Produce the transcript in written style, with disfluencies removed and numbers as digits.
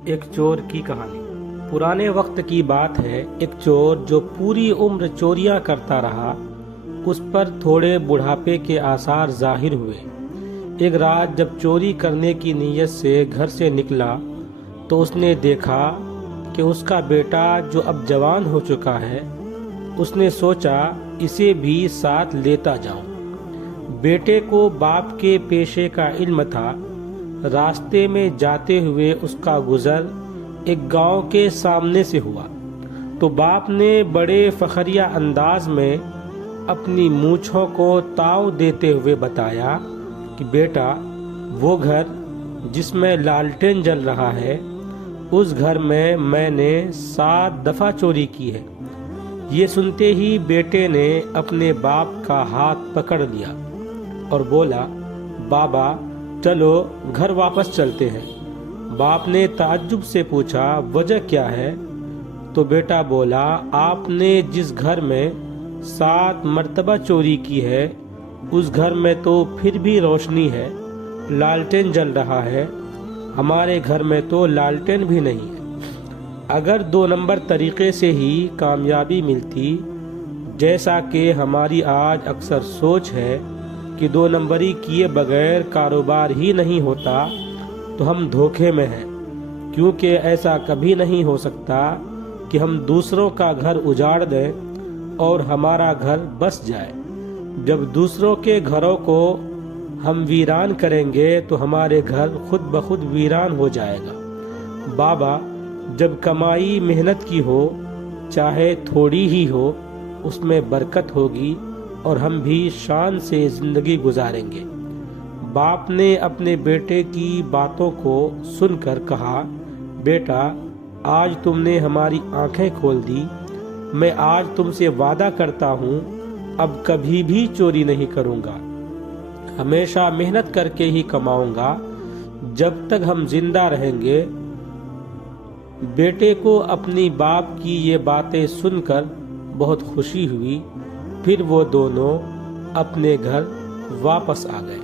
ایک چور کی کہانی۔ پرانے وقت کی بات ہے، ایک چور جو پوری عمر چوریاں کرتا رہا، اس پر تھوڑے بڑھاپے کے آثار ظاہر ہوئے۔ ایک رات جب چوری کرنے کی نیت سے گھر سے نکلا تو اس نے دیکھا کہ اس کا بیٹا جو اب جوان ہو چکا ہے، اس نے سوچا اسے بھی ساتھ لیتا جاؤں۔ بیٹے کو باپ کے پیشے کا علم تھا۔ راستے میں جاتے ہوئے اس کا گزر ایک گاؤں کے سامنے سے ہوا تو باپ نے بڑے فخریہ انداز میں اپنی مونچھوں کو تاؤ دیتے ہوئے بتایا کہ بیٹا، وہ گھر جس میں لالٹین جل رہا ہے، اس گھر میں نے 7 دفعہ چوری کی ہے۔ یہ سنتے ہی بیٹے نے اپنے باپ کا ہاتھ پکڑ لیا اور بولا، بابا چلو گھر واپس چلتے ہیں۔ باپ نے تعجب سے پوچھا، وجہ کیا ہے؟ تو بیٹا بولا، آپ نے جس گھر میں 7 مرتبہ چوری کی ہے، اس گھر میں تو پھر بھی روشنی ہے، لالٹین جل رہا ہے۔ ہمارے گھر میں تو لالٹین بھی نہیں ہے۔ اگر 2 نمبر طریقے سے ہی کامیابی ملتی، جیسا کہ ہماری آج اکثر سوچ ہے کہ 2 نمبری کیے بغیر کاروبار ہی نہیں ہوتا، تو ہم دھوکے میں ہیں، کیونکہ ایسا کبھی نہیں ہو سکتا کہ ہم دوسروں کا گھر اجاڑ دیں اور ہمارا گھر بس جائے۔ جب دوسروں کے گھروں کو ہم ویران کریں گے تو ہمارے گھر خود بخود ویران ہو جائے گا۔ بابا، جب کمائی محنت کی ہو، چاہے تھوڑی ہی ہو، اس میں برکت ہوگی اور ہم بھی شان سے زندگی گزاریں گے۔ باپ نے اپنے بیٹے کی باتوں کو سن کر کہا، بیٹا، آج تم نے ہماری آنکھیں کھول دی۔ میں آج تم سے وعدہ کرتا ہوں، اب کبھی بھی چوری نہیں کروں گا، ہمیشہ محنت کر کے ہی کماؤں گا جب تک ہم زندہ رہیں گے۔ بیٹے کو اپنی باپ کی یہ باتیں سن کر بہت خوشی ہوئی۔ پھر وہ دونوں اپنے گھر واپس آ گئے۔